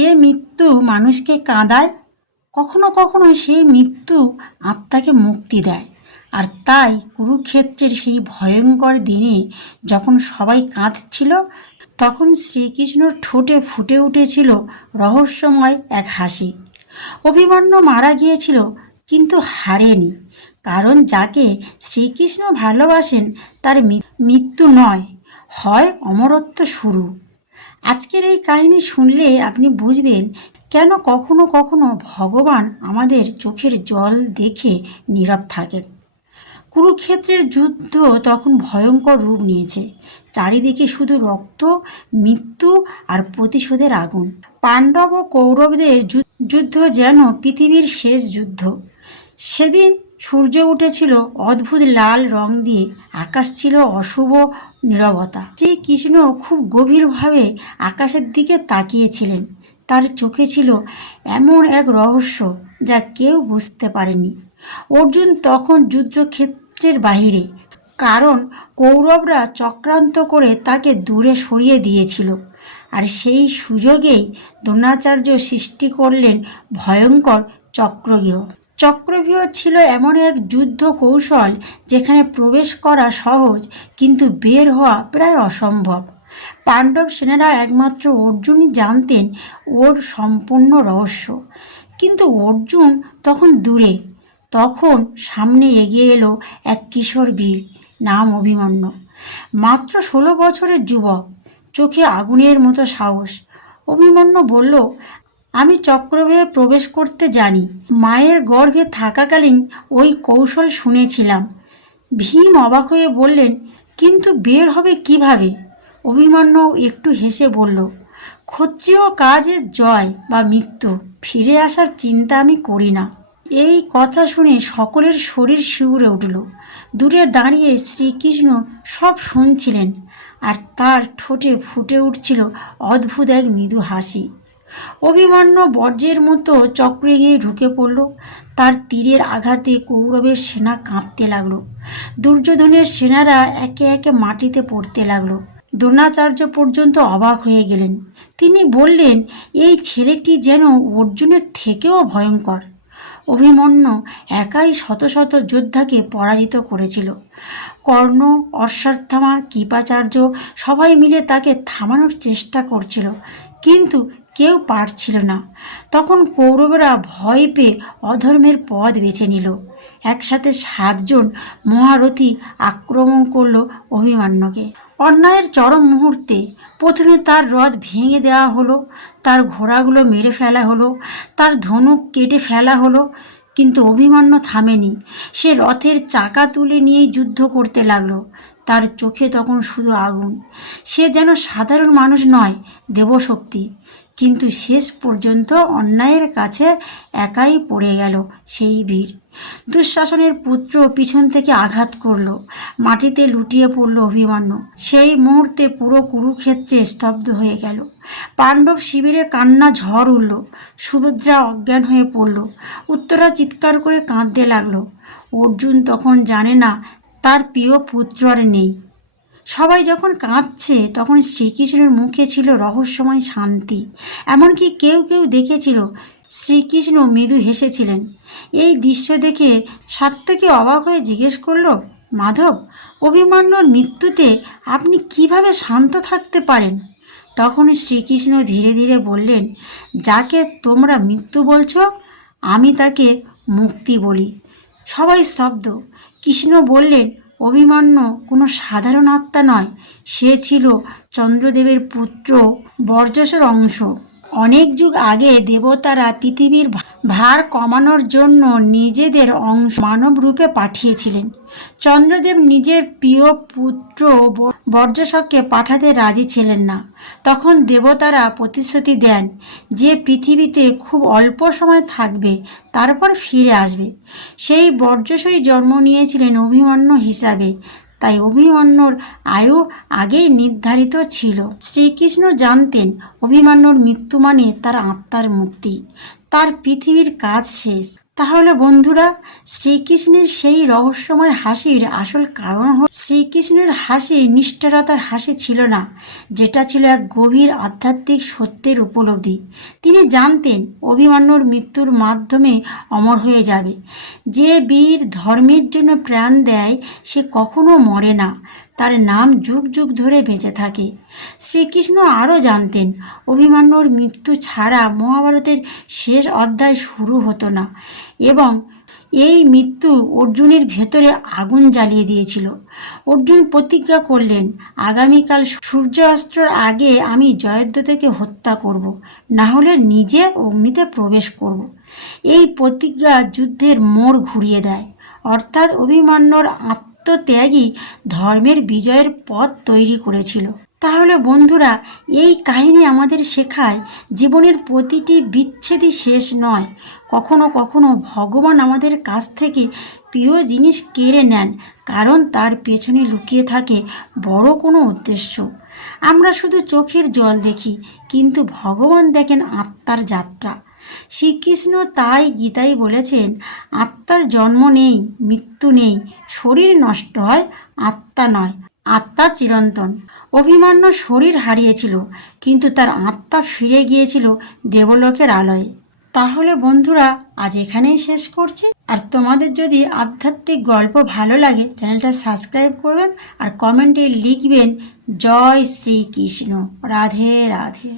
যে মৃত্যু মানুষকে কাঁদায়, কখনো কখনো সেই মৃত্যু আত্মাকে মুক্তি দেয়। আর তাই কুরুক্ষেত্রের সেই ভয়ঙ্কর দিনে যখন সবাই কাঁদছিল, তখন শ্রীকৃষ্ণর ঠোঁটে ফুটে উঠেছিল রহস্যময় এক হাসি। অভিমন্যু মারা গিয়েছিল, কিন্তু হারেনি, কারণ যাকে শ্রীকৃষ্ণ ভালোবাসেন তার মৃত্যু নয়, হয় অমরত্ব শুরু। আজকের এই কাহিনী শুনলে আপনি বুঝবেন কেন কখনো কখনো ভগবান আমাদের চোখের জল দেখে নীরব থাকেন। কুরুক্ষেত্রের যুদ্ধ তখন ভয়ঙ্কর রূপ নিয়েছে। চারিদিকে শুধু রক্ত, মৃত্যু আর প্রতিশোধের আগুন। পাণ্ডব ও কৌরবদের যুদ্ধ যেন পৃথিবীর শেষ যুদ্ধ। সেদিন সূর্য উঠেছিল অদ্ভুত লাল রং দিয়ে, আকাশ ছিল অশুভ নীরবতা। শ্রীকৃষ্ণ খুব গভীরভাবে আকাশের দিকে তাকিয়েছিলেন। তার চোখে ছিল এমন এক রহস্য যা কেউ বুঝতে পারেনি। অর্জুন তখন যুদ্ধক্ষেত্রের বাহিরে, কারণ কৌরবরা চক্রান্ত করে তাকে দূরে সরিয়ে দিয়েছিল। আর সেই সুযোগেই দ্রোণাচার্য সৃষ্টি করলেন ভয়ঙ্কর চক্রব্যূহ। চক্রব্যূহ ছিল এমন এক যুদ্ধ কৌশল যেখানে প্রবেশ করা সহজ, কিন্তু বের হওয়া প্রায় অসম্ভব। পাণ্ডব সেনারা একমাত্র অর্জুনই জানতেন ওর সম্পূর্ণ রহস্য। কিন্তু অর্জুন তখন দূরে। তখন সামনে এগিয়ে এলো এক কিশোর বীর, নাম অভিমন্যু। মাত্র 16 বছরের যুবক, চোখে আগুনের মতো সাহস। অভিমন্যু বলল, আমি চক্রব্যূহে প্রবেশ করতে জানি। মায়ের গর্ভে থাকাকালীন ওই কৌশল শুনেছিলাম। ভীম অবাক হয়ে বললেন, কিন্তু বের হবে কিভাবে? অভিমন্যু একটু হেসে বলল, ক্ষত্রিয় কাজের জয় বা মৃত্যু, ফিরে আসার চিন্তা আমি করি না। এই কথা শুনে সকলের শরীর শিউরে উঠল। দূরে দাঁড়িয়ে শ্রীকৃষ্ণ সব শুনছিলেন, আর তার ঠোঁটে ফুটে উঠছিল অদ্ভুত এক মৃদু হাসি। অভিমন্যু বজ্রের মতো চক্রে গিয়ে ঢুকে পড়ল। তার তীরের আঘাতে কৌরবের সেনা কাঁপতে লাগলো। দুর্যোধনের সেনারা একে একে মাটিতে পড়তে লাগলো। দ্রোণাচার্য পর্যন্ত অবাক হয়ে গেলেন। তিনি বললেন, এই ছেলেটি যেন অর্জুনের থেকেও ভয়ঙ্কর। অভিমন্যু একাই শত শত যোদ্ধাকে পরাজিত করেছিল। কর্ণ, অশ্বত্থামা, কৃপাচার্য সবাই মিলে তাকে থামানোর চেষ্টা করছিল, কিন্তু কেউ পারছিল না। তখন কৌরবরা ভয় পেয়ে অধর্মের পথ বেছে নিল। একসাথে 7 জন মহারথী আক্রমণ করল অভিমন্যুকে। অন্যায়ের চরম মুহূর্তে প্রথমে তার রথ ভেঙে দেওয়া হলো, তার ঘোড়াগুলো মেরে ফেলা হলো, তার ধনুক কেটে ফেলা হলো। কিন্তু অভিমন্যু থামেনি। সে রথের চাকা তুলে নিয়েই যুদ্ধ করতে লাগলো। তার চোখে তখন শুধু আগুন। সে যেন সাধারণ মানুষ নয়, দেবশক্তি। কিন্তু শেষ পর্যন্ত অন্যায়ের কাছে একাই পড়ে গেল সেই বীর। দুঃশাসনের পুত্র পিছন থেকে আঘাত করল, মাটিতে লুটিয়ে পড়ল অভিমন্যু। সেই মুহূর্তে পুরো কুরুক্ষেত্রে স্তব্ধ হয়ে গেল। পাণ্ডব শিবিরে কান্না ঝড় উঠল। সুভদ্রা অজ্ঞান হয়ে পড়ল। উত্তরা চিৎকার করে কাঁদতে লাগলো। অর্জুন তখন জানে না তার প্রিয় পুত্র আর নেই। সবাই যখন কাঁদছে, তখন শ্রীকৃষ্ণের মুখে ছিল রহস্যময় শান্তি। এমনকি কেউ কেউ দেখেছিল শ্রীকৃষ্ণ মৃদু হেসেছিলেন। এই দৃশ্য দেখে সাত্যকী অবাক হয়ে জিজ্ঞেস করল, মাধব, অভিমন্যুর মৃত্যুতে আপনি কিভাবে শান্ত থাকতে পারেন? তখন শ্রীকৃষ্ণ ধীরে ধীরে বললেন, যাকে তোমরা মৃত্যু বলছো, আমি তাকে মুক্তি বলি। সবাই স্তব্ধ। কৃষ্ণ বললেন, অভিমন্যু কোনো সাধারণ আত্মা নয়, সে ছিল চন্দ্রদেবের পুত্র, বর্জসের অংশ। অনেক যুগ আগে দেবতারা পৃথিবীর ভার কমানোর জন্য নিজেদের অংশ মানব রূপে পাঠিয়েছিলেন। চন্দ্রদেব নিজের প্রিয় পুত্র বর্জসককে পাঠাতে রাজি ছিলেন না। তখন দেবতারা প্রতিশ্রুতি দেন যে পৃথিবীতে খুব অল্প সময় থাকবে, তারপর ফিরে আসবে। সেই বর্জসই জন্ম নিয়েছিলেন অভিমন্যু হিসাবে। তাই অভিমন্যুর আয়ু আগেই নির্ধারিত ছিল। শ্রীকৃষ্ণ জানতেন অভিমন্যুর মৃত্যু মানে তার আত্মার মুক্তি, তার পৃথিবীর কাজ শেষ। তাহলে বন্ধুরা, শ্রীকৃষ্ণের সেই রহস্যময় হাসির আসল কারণ শ্রীকৃষ্ণের হাসি নিষ্ঠুরতার হাসি ছিল না, যেটা ছিল এক গভীর আধ্যাত্মিক সত্যের উপলব্ধি। তিনি জানতেন অভিমন্যুর মৃত্যুর মাধ্যমে অমর হয়ে যাবে। যে বীর ধর্মের জন্য প্রাণ দেয় সে কখনো মরে না, তার নাম যুগ যুগ ধরে বেঁচে থাকে। শ্রীকৃষ্ণ আরও জানতেন অভিমন্যুর মৃত্যু ছাড়া মহাভারতের শেষ অধ্যায় শুরু হতো না, এবং এই মৃত্যু অর্জুনের ভেতরে আগুন জ্বালিয়ে দিয়েছিল। অর্জুন প্রতিজ্ঞা করলেন, আগামীকাল সূর্যাস্তর আগে আমি জয়দ্রথকে হত্যা করব, না হলে নিজে অগ্নিতে প্রবেশ করব। এই প্রতিজ্ঞা যুদ্ধের মোড় ঘুরিয়ে দেয়, অর্থাৎ অভিমন্যুর আত্মত্যাগই ধর্মের বিজয়ের পথ তৈরি করেছিল। তাহলে বন্ধুরা, এই কাহিনী আমাদের শেখায় জীবনের প্রতিটি বিচ্ছেদই শেষ নয়। কখনো কখনো ভগবান আমাদের কাছ থেকে প্রিয় জিনিস কেড়ে নেন, কারণ তার পেছনে লুকিয়ে থাকে বড় কোনো উদ্দেশ্য। আমরা শুধু চোখের জল দেখি, কিন্তু ভগবান দেখেন আত্মার যাত্রা। শ্রীকৃষ্ণ তাই গীতায় বলেছেন, আত্মার জন্ম নেই, মৃত্যু নেই, শরীর নষ্ট হয়, আত্মা নয়, আত্মা চিরন্তন। অভিমন্যু শরীর হারিয়েছিল, কিন্তু তার আত্মা ফিরে গিয়েছিল দেবলোকের আলয়ে। তাহলে বন্ধুরা, আজ এখানেই শেষ করছি। আর তোমাদের যদি আধ্যাত্মিক গল্প ভালো লাগে, চ্যানেলটা সাবস্ক্রাইব করবেন আর কমেন্টে লিখবেন জয় শ্রীকৃষ্ণ, রাধে রাধে।